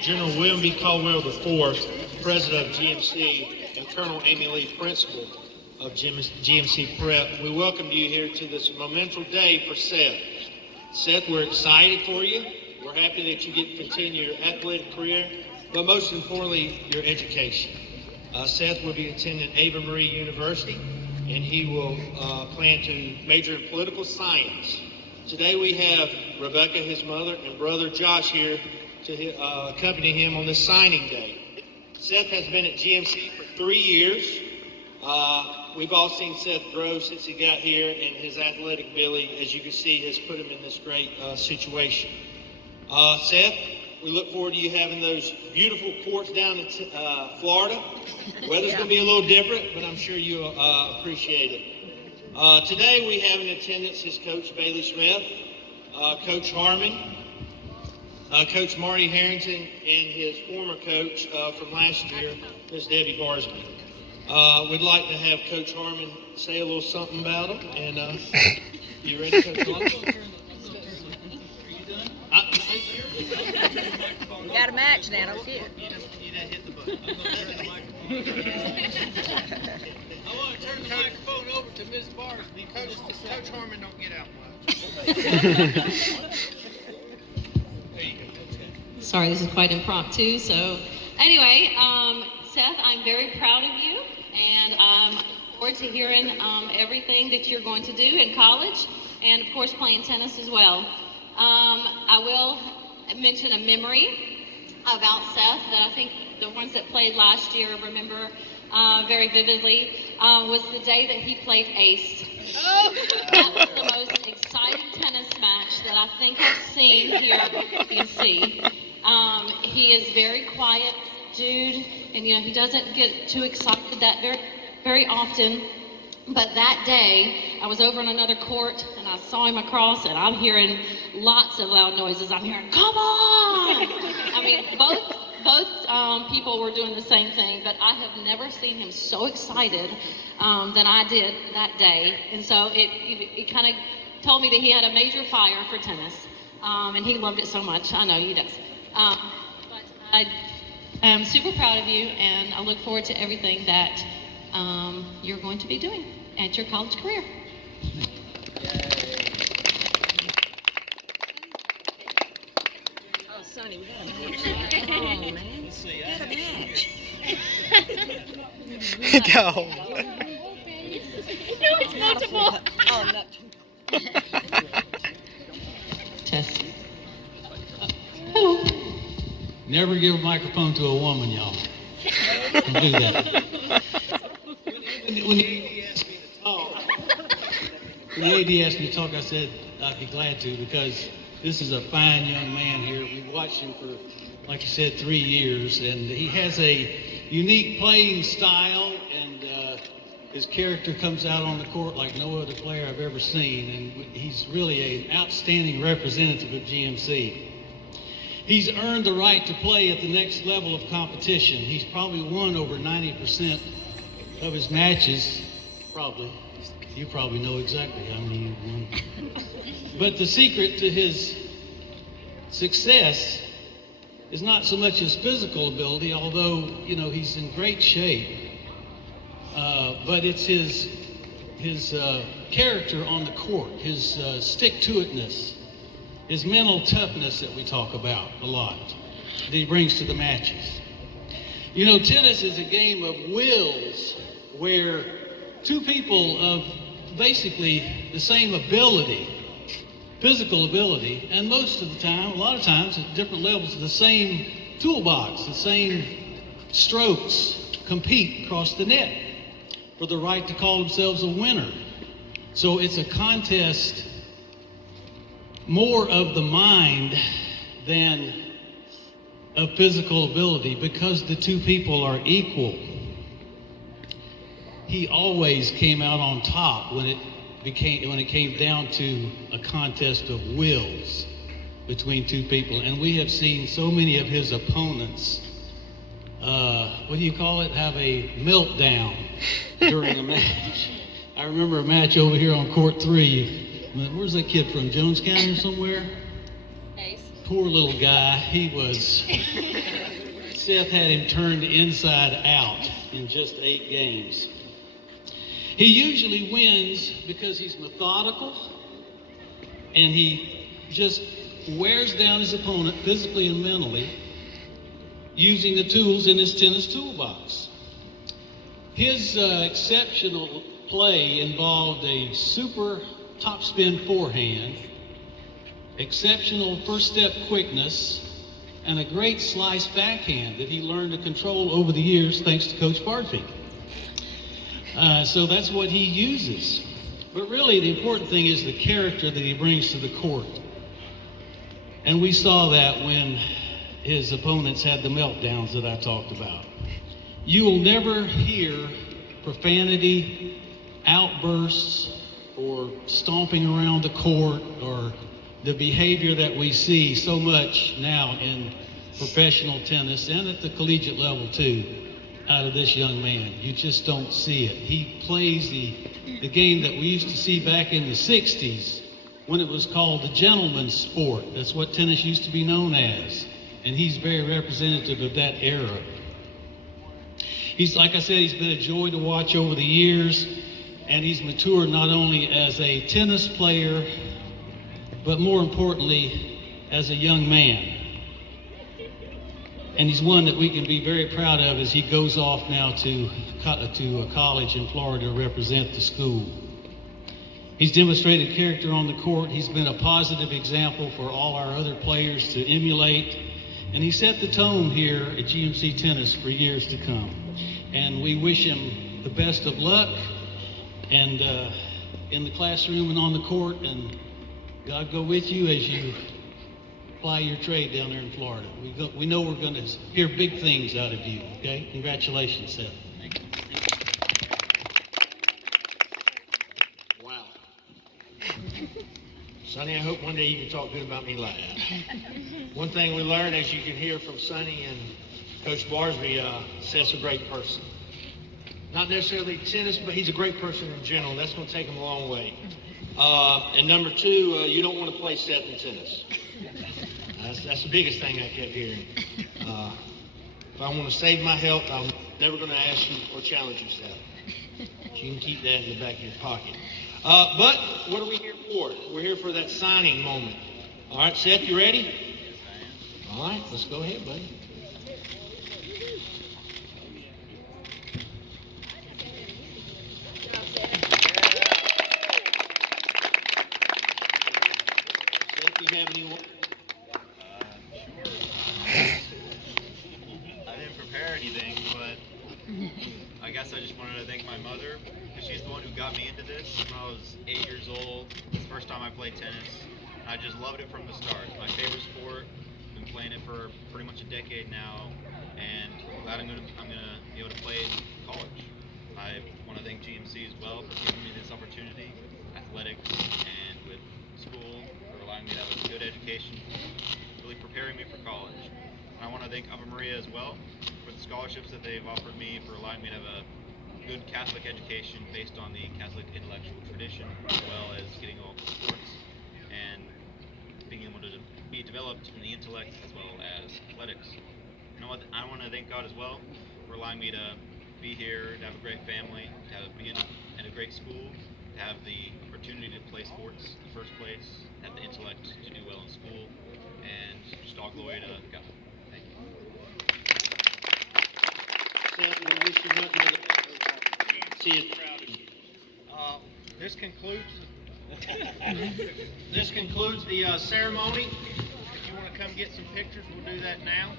General William B. Caldwell IV, President of GMC, and Colonel Amy Lee, Principal of GMC Prep. We welcome you here to this monumental day for Seth. Seth, we're excited for you. We're happy that you get to continue your athletic career, but most importantly, your education. Seth will be attending Ava Marie University, and he will plan to major in political science. Today we have Rebecca, his mother, and brother Josh here to accompany him on this signing day. Seth has been at GMC for 3 years. We've all seen Seth grow since he got here, and his athletic ability, as you can see, has put him in this great situation. Seth, we look forward to you having those beautiful courts down in Florida. Weather's going to be a little different, but I'm sure you'll appreciate it. Today we have in attendance his coach, Bailey Smith, Coach Harmon, Coach Marty Harrington, and his former coach from last year, Ms. Debbie Barsby. We'd like to have Coach Harmon say a little something about him. And you ready, Coach Harmon? You got a match now, don't you? You done hit the button. I want to turn the microphone over to Ms. Barsby. Coach Harmon don't get out much. There you go. Sorry, this is quite impromptu. So anyway, Seth, I'm very proud of you, and I'm looking forward to hearing everything that you're going to do in college, and of course playing tennis as well. I will mention a memory about Seth that I think the ones that played last year remember very vividly, was the day that he played ace. That was the most exciting tennis match that I think I've seen here at BC. He is very quiet, subdued, and he doesn't get too excited that very often. But that day, I was over on another court, and I saw him across, and I'm hearing lots of loud noises. I'm hearing, "Come on!" I mean, both people were doing the same thing, but I have never seen him so excited than I did that day. And so it kind of told me that he had a major fire for tennis, and he loved it so much. I know he does. But I am super proud of you, and I look forward to everything that you're going to be doing at your college career. Oh, Sonny, we got a match. Oh, man. We got a match. Go. No, it's multiple. Oh, not. Test. Hello. Never give a microphone to a woman, y'all. Don't do that. When the AD asked me to talk, I said I'd be glad to, because this is a fine young man here. We've watched him for, like you said, 3 years, and he has a unique playing style, and his character comes out on the court like no other player I've ever seen, and he's really an outstanding representative of GMC. He's earned the right to play at the next level of competition. He's probably won over 90% of his matches, probably. You probably know exactly how many you've won. But the secret to his success is not so much his physical ability, although, he's in great shape, but it's his character on the court, his stick-to-itness, his mental toughness that we talk about a lot, that he brings to the matches. Tennis is a game of wills, where two people of basically the same ability, physical ability, and most of the time, a lot of times at different levels, the same toolbox, the same strokes, compete across the net for the right to call themselves a winner. So it's a contest more of the mind than of physical ability, because the two people are equal. He always came out on top when it came down to a contest of wills between two people. And we have seen so many of his opponents, what do you call it, have a meltdown during a match. I remember a match over here on court 3. Where's that kid from? Jones County or somewhere? poor little guy, Seth had him turned inside out in just 8 games. He usually wins because he's methodical and he just wears down his opponent physically and mentally using the tools in his tennis toolbox. His exceptional play involved a super topspin forehand, exceptional first step quickness, and a great slice backhand that he learned to control over the years thanks to Coach Barfield. So that's what he uses. But really the important thing is the character that he brings to the court. And we saw that when his opponents had the meltdowns that I talked about. You will never hear profanity, outbursts, or stomping around the court, or the behavior that we see so much now in professional tennis and at the collegiate level too, out of this young man. You just don't see it. He plays the game that we used to see back in the 60s when it was called the gentleman's sport. That's what tennis used to be known as. And he's very representative of that era. He's, like I said, he's been a joy to watch over the years, and he's matured not only as a tennis player, but more importantly, as a young man. And he's one that we can be very proud of as he goes off now to a college in Florida to represent the school. He's demonstrated character on the court. He's been a positive example for all our other players to emulate. And he set the tone here at GMC Tennis for years to come. And we wish him the best of luck and in the classroom and on the court. And God go with you as you ply your trade down there in Florida. We know we're going to hear big things out of you, okay? Congratulations, Seth. Wow. Sonny, I hope one day you can talk good about me like that. One thing we learned, as you can hear from Sonny and Coach Barsby, Seth's a great person. Not necessarily tennis, but he's a great person in general. That's going to take him a long way. And number 2, you don't want to play Seth in tennis. That's the biggest thing I kept hearing. If I want to save my health, I'm never going to ask you or challenge you, Seth. You can keep that in the back of your pocket. But what are we here for? We're here for that signing moment. All right, Seth, you ready? All right, let's go ahead, buddy. Seth, do you have any? I didn't prepare anything, but I guess I just wanted to thank my mother, because she's the one who got me into this when I was 8 years old. It's the first time I played tennis. I just loved it from the start. My favorite sport. Been playing it for pretty much a decade now, and I'm glad I'm gonna be able to play it in college. I want to thank GMC as well for giving me this opportunity, athletics and with school, for allowing me to have a good education, really preparing me for college. And I want to thank Ave Maria as well for the scholarships that they've offered me, for allowing me to have a good Catholic education based on the Catholic intellectual tradition, as well as getting all the sports and being able to be developed in the intellect as well as athletics. You know what? I want to thank God as well for allowing me to be here, to have a great family, to be in a great school, to have the opportunity to play sports in the first place, have the intellect to do well in school, and just all glory to God. Thank you. Seth, we wish you nothing but the see you proud of you. This concludes the ceremony. If you want to come get some pictures, we'll do that now.